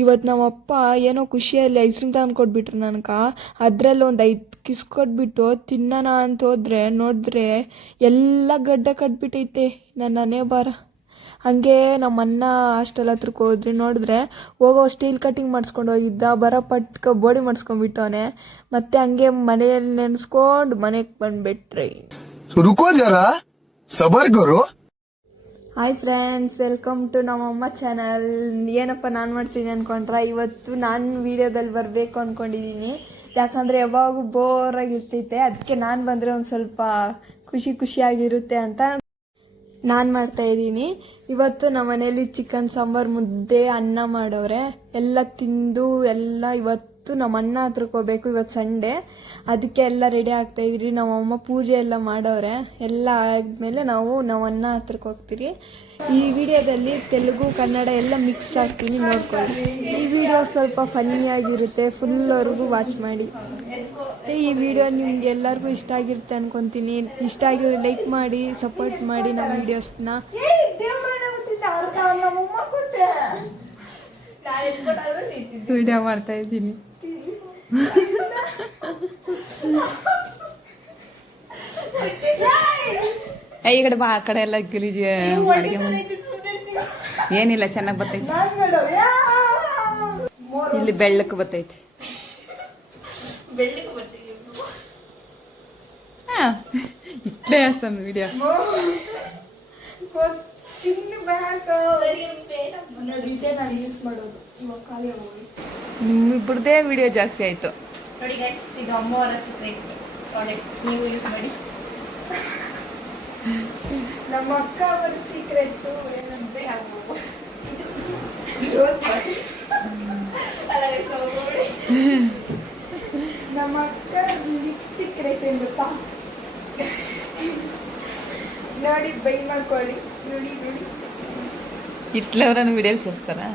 ಇವತ್ತು ನಮ್ಮಪ್ಪ ಏನೋ ಖುಷಿಯಲ್ಲಿ ಐಸ್ ಕ್ರೀಮ್ ತಂದು ಕೊಟ್ಬಿಟ್ರು ನನಗೆ. ಅದರಲ್ಲಿ ಒಂದು 5 ಕಿಸ್ ಕೊಟ್ಬಿಟ್ಟು ತಿನ್ನೋಣ ಅಂತ ಹೋದ್ರೆ ನೋಡಿದ್ರೆ ಎಲ್ಲ ಗಡ್ಡ ಕಟ್ಬಿಟ್ಟೈತೆ ನನ್ನೇ ಬಾರ. ಹಾಗೆ ನಮ್ಮ ಅಣ್ಣ ಹಾಸ್ಟೆಲ್ ಹತ್ರಕ್ಕೆ ಹೋದ್ರಿ, ನೋಡಿದ್ರೆ ಹೋಗೋ ಸ್ಟೀಲ್ ಕಟ್ಟಿಂಗ್ ಮಾಡಿಸ್ಕೊಂಡು ಹೋಗಿದ್ದ, ಬರೋ ಪಟ್ಕ ಬೋಡಿ ಮಾಡಿಸ್ಕೊಂಡ್ಬಿಟ್ಟವನೆ. ಮತ್ತೆ ಹಂಗೆ ಮನೆಯಲ್ಲಿ ನೆನೆಸ್ಕೊಂಡು ಮನೆಗೆ ಬಂದುಬಿಟ್ರಿ. ರುಕೋ ಜರಾ ಸಬರ್ ಕರೋ. ಹಾಯ್ ಫ್ರೆಂಡ್ಸ್, ವೆಲ್ಕಮ್ ಟು ನಮ್ಮಮ್ಮ ಚಾನಲ್. ಏನಪ್ಪ ನಾನು ಮಾಡ್ತೀನಿ ಅಂದ್ಕೊಂಡ್ರೆ, ಇವತ್ತು ನಾನು ವೀಡಿಯೋದಲ್ಲಿ ಬರಬೇಕು ಅಂದ್ಕೊಂಡಿದ್ದೀನಿ. ಯಾಕಂದರೆ ಯಾವಾಗೂ ಬೋರಾಗಿರ್ತೈತೆ, ಅದಕ್ಕೆ ನಾನು ಬಂದರೆ ಒಂದು ಸ್ವಲ್ಪ ಖುಷಿಯಾಗಿರುತ್ತೆ ಅಂತ ನಾನು ಮಾಡ್ತಾಯಿದ್ದೀನಿ. ಇವತ್ತು ನಮ್ಮ ಮನೇಲಿ ಚಿಕನ್ ಸಾಂಬಾರು, ಮುದ್ದೆ, ಅನ್ನ ಮಾಡವ್ರೆ. ಎಲ್ಲ ತಿಂದು ಎಲ್ಲ ಇವತ್ತು ನಮ್ಮ ಅಣ್ಣ ಹತ್ರಕ್ಕೆ ಹೋಗ್ಬೇಕು. ಇವತ್ತು ಸಂಡೇ, ಅದಕ್ಕೆ ಎಲ್ಲ ರೆಡಿ ಆಗ್ತಾಯಿದ್ರಿ. ನಮ್ಮಮ್ಮ ಪೂಜೆ ಎಲ್ಲ ಮಾಡವ್ರೆ. ಎಲ್ಲ ಆದಮೇಲೆ ನಾವು ಅಣ್ಣ ಹತ್ರಕ್ಕೆ ಹೋಗ್ತೀರಿ. ಈ ವಿಡಿಯೋದಲ್ಲಿ ತೆಲುಗು ಕನ್ನಡ ಎಲ್ಲ ಮಿಕ್ಸ್ ಆಗ್ತೀನಿ, ನೋಡ್ಕೊಳ್ಳಿ. ಈ ವಿಡಿಯೋ ಸ್ವಲ್ಪ ಫನ್ನಿಯಾಗಿರುತ್ತೆ, ಫುಲ್ವರೆಗೂ ವಾಚ್ ಮಾಡಿ. ಈ ವಿಡಿಯೋ ನಿಮ್ಗೆ ಎಲ್ಲರಿಗೂ ಇಷ್ಟ ಆಗಿರುತ್ತೆ ಅನ್ಕೊತೀನಿ. ಇಷ್ಟ ಆಗಿರೋ ಲೈಕ್ ಮಾಡಿ, ಸಪೋರ್ಟ್ ಮಾಡಿ ನಮ್ಮ ವಿಡಿಯೋಸ್ನ. ವಿಡಿಯೋ ಮಾಡ್ತಾ ಇದ್ದೀನಿ. ಈ ಕಡೆ ಬಾ, ಆ ಕಡೆ ಎಲ್ಲ ಗಲೀಜು ಏನಿಲ್ಲ, ಚೆನ್ನಾಗಿ ಬರ್ತೈತಿ. ಇಲ್ಲಿ ಬೆಳ್ಳಕ್ಕೆ ಬರ್ತೈತಿ. ಇಟ್ಲೇ ಸಣ್ಣ ವಿಡಿಯೋ ನಿಮ್ಮಿಬ್ಬರದೇ ವಿಡಿಯೋ ಜಾಸ್ತಿ ಆಯ್ತು ನೋಡಿ ಗೈಸ್. ಈಗ ಅಮ್ಮ ಅವರ ಸೀಕ್ರೆಟ್ ಪ್ರಾಡಕ್ಟ್ ನೀವು ಯೂಸ್ ಮಾಡಿ. ನಮ್ಮ ಅಕ್ಕ ಅವರ ಸೀಕ್ರೆಟ್ ಏನಂದ್ರೆ ನಮ್ಮ ಅಕ್ಕ ಸೀಕ್ರೆಟ್ ಏನ್ ಗೊತ್ತಾ? ನೋಡಿ, ಬೈ ಮಾಡ್ಕೊಳ್ಳಿ. ನೋಡಿ ఇట్లెవరైనా వీడియోలు చేస్తారా?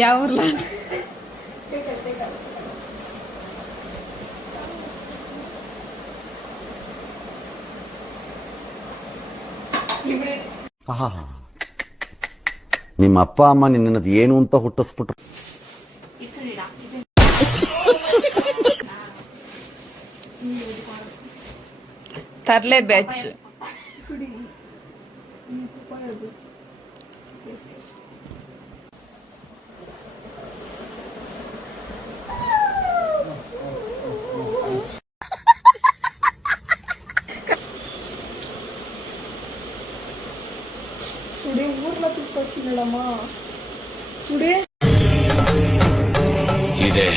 యా ఊర్లో? ನಿಮ್ಮ ಅಪ್ಪ ಅಮ್ಮ ನಿನ್ನದು ಏನು ಅಂತ ಹುಟ್ಟಿಸ್ಬಿಟ್ರು. ತರ್ಲೆ ಬ್ಯಾಚ್. సుడే ఊర్లో తీసుకొచ్చినాడమ్మా. సుడే ಇದೆ,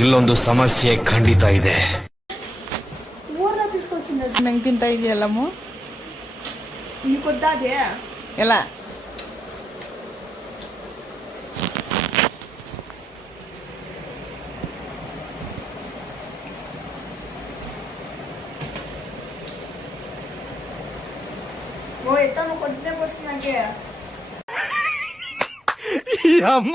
ಇಲ್ಲೊಂದು ಸಮಸ್ಯೆ ಖಂಡಿತ ಇದೆ. ఊర్లో తీసుకొచ్చినాడు. ನಂಗೆ ತಿಂತ ಇದೆಯಲ್ಲಮ್ಮ, నీకు వద్దా అదే? ఎలా ఓ ఎత్తను కొట్టే వస్తున్నాకే ಈ ಅಮ್ಮ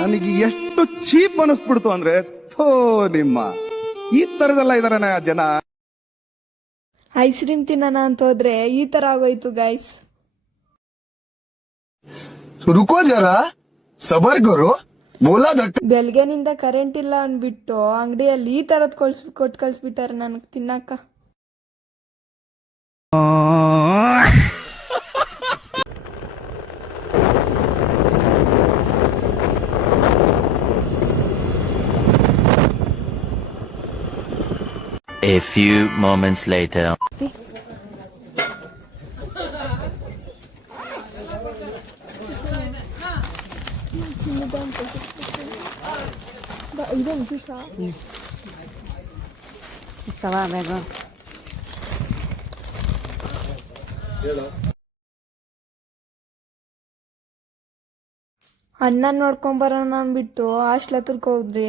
ನನಗೆ ಎಷ್ಟು ಚೀಪ್ ಅನಿಸ್ಬಿಡ್ತು ಅಂದ್ರೆ, ಥೋ ನಿಮ್ಮ ಈ ತರದೆಲ್ಲ ಇದಾರೆ ಜನ. ಐಸ್ ಕ್ರೀಮ್ ತಿನ್ನೋಣ ಅಂತ ಹೋದ್ರೆ ಈ ತರ ಆಗೋಯ್ತು ಗೈಸ್. ರುಕೋ ಜರಾ ಸಬರ್ ಕರೋ. ಬೆಳಗ್ಗೆನಿಂದ ಕರೆಂಟ್ ಇಲ್ಲ ಅಂದ್ಬಿಟ್ಟು ಅಂಗಡಿಯಲ್ಲಿ ಈ ತರದ್ ಕೊಟ್ಟು ಕಳ್ಸ್ಬಿಟ್ಟಾರೆ ನನಗೆ ತಿನ್ನಕ್ಕ. A few moments later. 이런 주사. ಇಷ್ಟವಾ ಬೇಗ? ಅನ್ನ ನೋಡ್ಕೊಂಬರೋಣ ಅಂದ್ಬಿಟ್ಟು ಹಾಸ್ಟೆಲ್ ಹತ್ರಕ್ಕೆ ಹೋದ್ರಿ.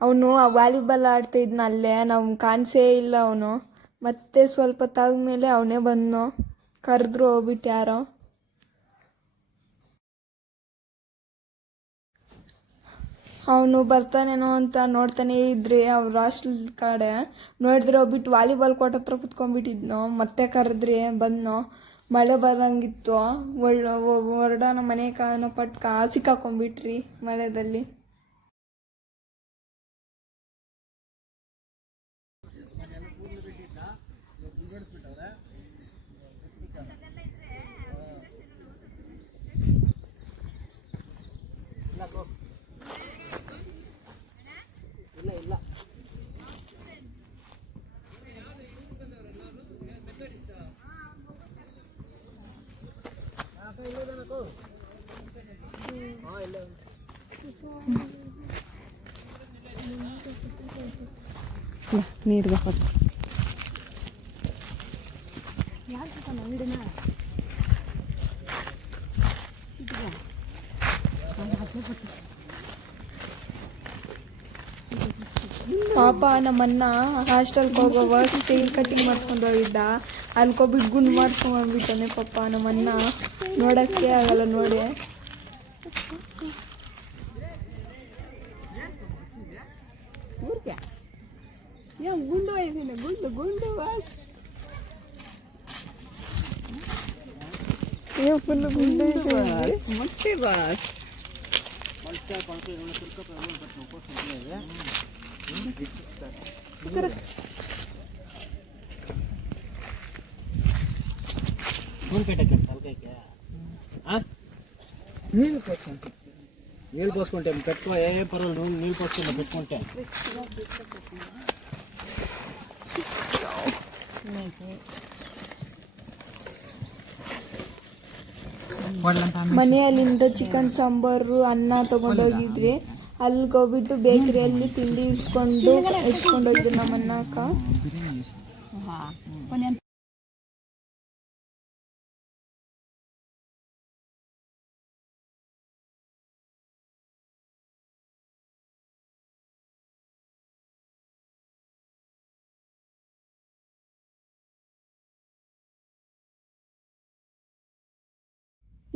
ಅವನು ವಾಲಿಬಾಲ್ ಆಡ್ತಾ ಇದ್ನ ಅಲ್ಲೇ, ನಾವು ಕಾಣಿಸೇ ಇಲ್ಲ ಅವನು. ಮತ್ತೆ ಸ್ವಲ್ಪ ತಾಗ್ಮೇಲೆ ಅವನೇ ಬಂದನು, ಕರೆದ್ರು ಹೋಗ್ಬಿಟ್ಟು ಯಾರೋ. ಅವನು ಬರ್ತಾನೇನೋ ಅಂತ ನೋಡ್ತಾನೆ ಇದ್ರಿ ಅವ್ರ ಹಾಸ್ಟೆಲ್ ಕಡೆ. ನೋಡಿದ್ರೆ ಹೋಗ್ಬಿಟ್ಟು ವಾಲಿಬಾಲ್ ಕೋರ್ಟ್ ಹತ್ರ ಕುತ್ಕೊಂಡ್ಬಿಟ್ಟಿದ್ನೋ. ಮತ್ತೆ ಕರೆದ್ರಿ ಬಂದ್ನೋ. ಮಳೆ ಬರಂಗಿತ್ತು. ಹೊರಡೋಣ ಮನೆ ಕಾನೋ ಪಟ್ಕ ಸಿಕ್ಕಾಕೊಂಡ್ಬಿಟ್ರಿ ಮಳೆದಲ್ಲಿ. ನೀರು ಪಾಪ ನಮ್ಮನ್ನ ಹಾಸ್ಟೆಲ್ಗೆ ಹೋಗೋವ ಸ್ಟೈಲ್ ಕಟಿಂಗ್ ಮಾಡ್ಸ್ಕೊಂಡು ಹೋಗಿದ್ದ. ಅಲ್ಕೋಬಿಟ್ಟು ಗುಂಡು ಮಾಡ್ಸ್ಕೊಂಡ್ಬಿಟ್ಟಾನೆ ಪಾಪ ನಮ್ಮನ್ನ. ನೋಡಕ್ಕೆ ಆಗಲ್ಲ ನೋಡಿ. ಗುಂಡು ಐದಿನ ಗುಂಡು ಗುಂಡು ಬಾಸ್ ಫುಲ್ ಗುಂಡು ಮತ್ತೆ ಬಾಸ್ నీళ్ళు పోసుకుంటే పెట్టుకో, ఏం పర్వాలేదు, నీళ్ళు పోసుకుంటే పెట్టుకుంటే ಮನೆಯಲ್ಲಿಂದ ಚಿಕನ್ ಸಾಂಬಾರು ಅನ್ನ ತಗೊಂಡೋಗಿದ್ರಿ. ಅಲ್ಲಿಗೆ ಹೋಗ್ಬಿಟ್ಟು ಬೇಕರಿಯಲ್ಲಿ ತಿಂಡಿ ಎತ್ಕೊಂಡೋಗಿದ್ರು ನಮ್ಮನ್ನ ಅಕ್ಕ.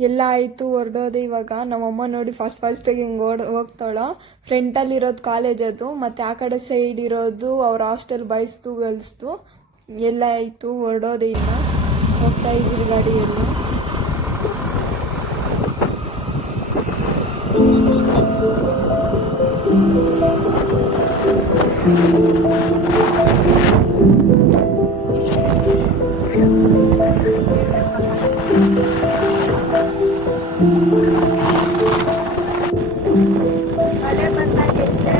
ಎಲ್ಲ ಆಯಿತು, ಹೊರಡೋದೆ ಇವಾಗ. ನಮ್ಮಮ್ಮ ನೋಡಿ ಫಾಸ್ಟಾಗಿ ಹಿಂಗೆ ಹೋಗ್ತಾಳೋ. ಫ್ರಂಟಲ್ಲಿರೋದು ಕಾಲೇಜ್ ಅದು, ಮತ್ತು ಆ ಕಡೆ ಸೈಡ್ ಇರೋದು ಅವ್ರ ಹಾಸ್ಟೆಲ್ ಬಾಯ್ಸ್ದು ಗರ್ಲ್ಸ್ದು. ಎಲ್ಲ ಆಯಿತು, ಹೊರಡೋದೆ. ಇಲ್ಲ ಹೋಗ್ತಾ ಇದ್ದೀರಿ ಗಾಡಿಯಲ್ಲಿ. ಮಳೆ ಬಂದಾಗೈತೆ.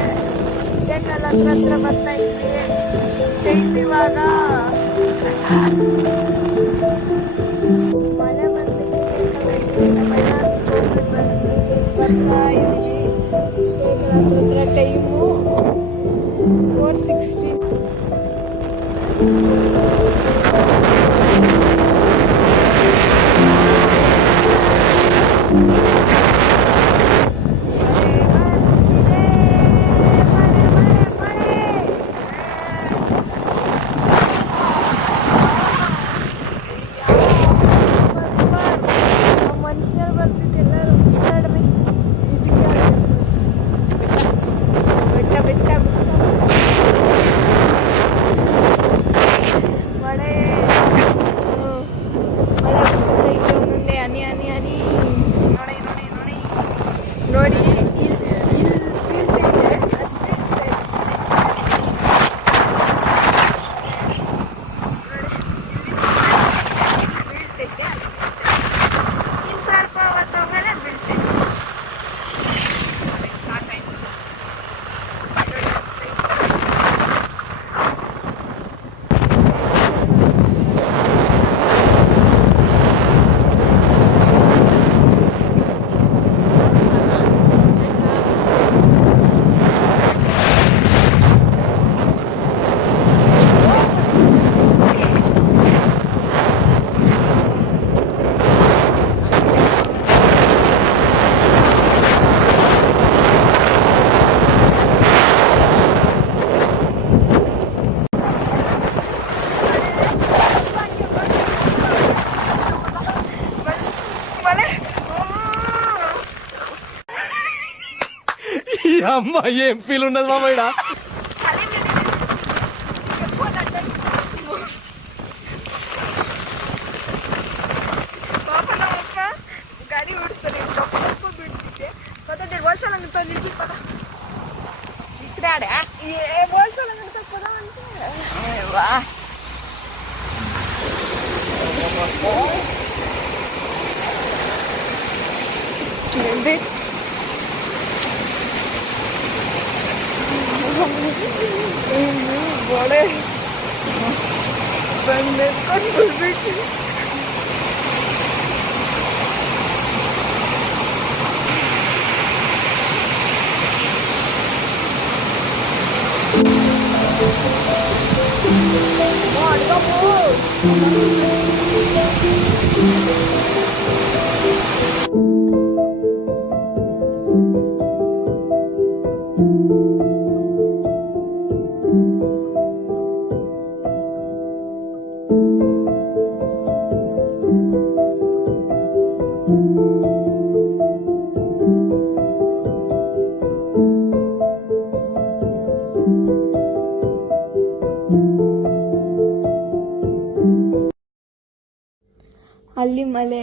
ಹತ್ರ ಬರ್ತಾ ಇದ್ವಿ ಇವಾಗ. ಮಳೆ ಬಂದೈತೆ. ಬರ್ತಾ ಇದ್ವಿ ಹತ್ರ. ಟೈಮು 4:16. ಪಾಪ ನಮ್ಮಪ್ಪ ಗಾಡಿ ಓಡಿಸ್ತಾರೆ ಕಪ್ಪ ಬಿಡ್ತಿದ್ದೆ ಪದ ಬೋಳ್ಸಲ್ಲ ತಂದಿದ್ದು ಪದ ಈ ಕಡೆ ಆಡ ಏ ಬೋಳ್ಸಲ್ಲ ಪದ ಅಂತ ವಾ ಬೋಳೆ ಬಂದ್ಕೊಂಡು ಬಿಡ್ಬೇಕು ಅಲ್ಲಿ ಮಳೆ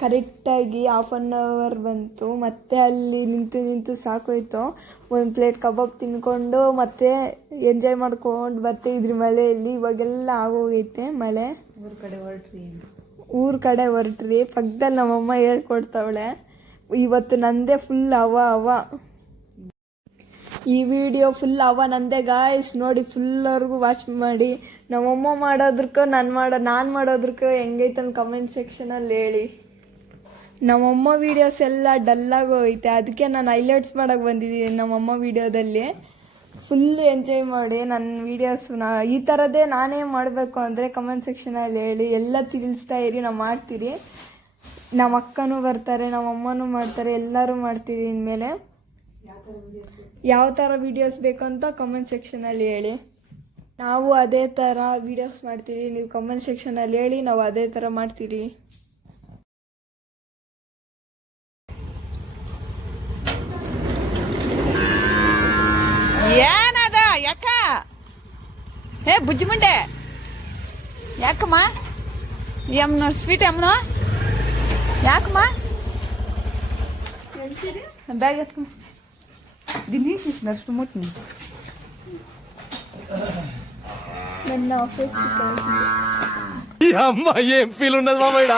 ಕರೆಕ್ಟಾಗಿ 1/2 ಅವರ್ ಬಂತು. ಮತ್ತೆ ಅಲ್ಲಿ ನಿಂತು ಸಾಕೋಯ್ತು. ಒಂದು ಪ್ಲೇಟ್ ಕಬಾಬ್ ತಿನ್ಕೊಂಡು ಮತ್ತೆ ಎಂಜಾಯ್ ಮಾಡ್ಕೊಂಡು ಬರ್ತಿದ್ರಿ ಮಳೆಯಲ್ಲಿ. ಇವಾಗೆಲ್ಲ ಆಗೋಗೈತೆ ಮಳೆ. ಊರ್ ಕಡೆ ಹೊರಟ್ರಿ. ಪಕ್ಕದಲ್ಲಿ ನಮ್ಮಮ್ಮ ಹೇಳ್ಕೊಡ್ತಾವಳೆ. ಇವತ್ತು ನಂದೇ ಫುಲ್ ಹವ. ಈ ವಿಡಿಯೋ ಫುಲ್ ನಂದೇ ಗಾಯ್ಸ್. ನೋಡಿ ಫುಲ್ವರೆಗೂ ವಾಚ್ ಮಾಡಿ. ನಮ್ಮಮ್ಮ ಮಾಡೋದ್ರಕ್ಕ ನಾನು ಮಾಡೋದ್ರಕ್ಕ ಹೆಂಗೈತಂದು ಕಮೆಂಟ್ ಸೆಕ್ಷನಲ್ಲಿ ಹೇಳಿ. ನಮ್ಮಮ್ಮ ವೀಡಿಯೋಸ್ ಎಲ್ಲ ಡಲ್ಲಾಗಿ ಹೋಯ್ತೆ. ಅದಕ್ಕೆ ನಾನು ಹೈಲೈಟ್ಸ್ ಮಾಡೋಕೆ ಬಂದಿದ್ದೀನಿ ನಮ್ಮಮ್ಮ ವೀಡಿಯೋದಲ್ಲಿ. ಫುಲ್ ಎಂಜಾಯ್ ಮಾಡಿ ನನ್ನ ವೀಡಿಯೋಸ್ನ. ಈ ಥರದ್ದೇ ನಾನೇ ಮಾಡಬೇಕು ಅಂದರೆ ಕಮೆಂಟ್ ಸೆಕ್ಷನಲ್ಲಿ ಹೇಳಿ. ಎಲ್ಲ ತಿಳಿಸ್ತಾ ಇರಿ, ನಾವು ಮಾಡ್ತೀರಿ. ನಮ್ಮ ಅಕ್ಕನೂ ಬರ್ತಾರೆ, ನಮ್ಮ ಅಮ್ಮನೂ ಮಾಡ್ತಾರೆ, ಎಲ್ಲರೂ ಮಾಡ್ತೀರಿ. ಇನ್ಮೇಲೆ ಯಾವ ಥರ ವೀಡಿಯೋಸ್ ಬೇಕಂತ ಕಮೆಂಟ್ ಸೆಕ್ಷನಲ್ಲಿ ಹೇಳಿ. ನಾವು ಅದೇ ಥರ ವೀಡಿಯೋಸ್ ಮಾಡ್ತೀರಿ. ನೀವು ಕಮೆಂಟ್ ಸೆಕ್ಷನಲ್ಲಿ ಹೇಳಿ, ನಾವು ಅದೇ ಥರ ಮಾಡ್ತೀರಿ. ಏನದ ಯಾಕ ಹೇ ಬುಜ್ಜಿ ಮುಂಡೆ ಯಾಕಮ್ಮ ಯಮ್ನ ಸ್ವೀಟ್ ಅಮ್ಮನ ಯಾಕಮ್ಮ ಬ್ಯಾಗ್ ಎತ್ಕಮ್ಮ ದಿನೀಶ್ ಮುಟ್ನಿ ನನ್ನ ಆಫೀಸ್ అమ్మ ఏం ఫీల్ ఉన్నది మామయ్య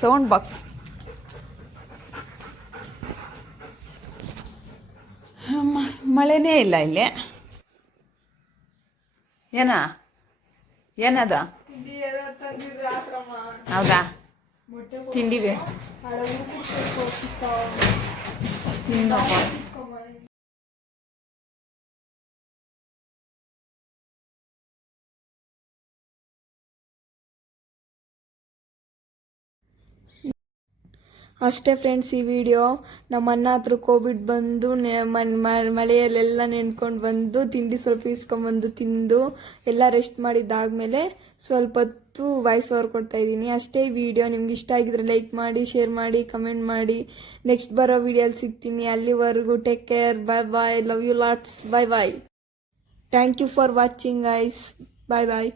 ಸೌಂಡ್ ಬಾಕ್ಸ್ ಮಳೆನೇ ಇಲ್ಲ ಇಲ್ಲಿ. ಏನದ ಹೌದಾ ತಿಂಡಿವೆ ತಿನ್ನಪ್ಪ. ಅಷ್ಟೇ ಫ್ರೆಂಡ್ಸ್ ಈ ವಿಡಿಯೋ. ನಮ್ಮ ಅಣ್ಣ ಹತ್ರ ಕೋವಿಡ್ ಬಂದು ಮಳೆಯಲ್ಲೆಲ್ಲ ನೆನ್ಕೊಂಡು ಬಂದು ತಿಂಡಿ ಸ್ವಲ್ಪ ಇಸ್ಕೊಂಬಂದು ತಿಂದು ಎಲ್ಲ ರೆಸ್ಟ್ ಮಾಡಿದ್ದಾದಮೇಲೆ ಸ್ವಲ್ಪ ಹೊತ್ತು ವಾಯ್ಸ್ ಓವರ್ ಕೊಡ್ತಾ ಇದ್ದೀನಿ. ಅಷ್ಟೇ ಈ ವಿಡಿಯೋ. ನಿಮ್ಗೆ ಇಷ್ಟ ಆಗಿದ್ರೆ ಲೈಕ್ ಮಾಡಿ, ಶೇರ್ ಮಾಡಿ, ಕಮೆಂಟ್ ಮಾಡಿ. ನೆಕ್ಸ್ಟ್ ಬರೋ ವಿಡಿಯೋಲಿ ಸಿಗ್ತೀನಿ. ಅಲ್ಲಿವರೆಗೂ take care. Bye. Love you lots. Bye. Thank you for watching guys. Bye.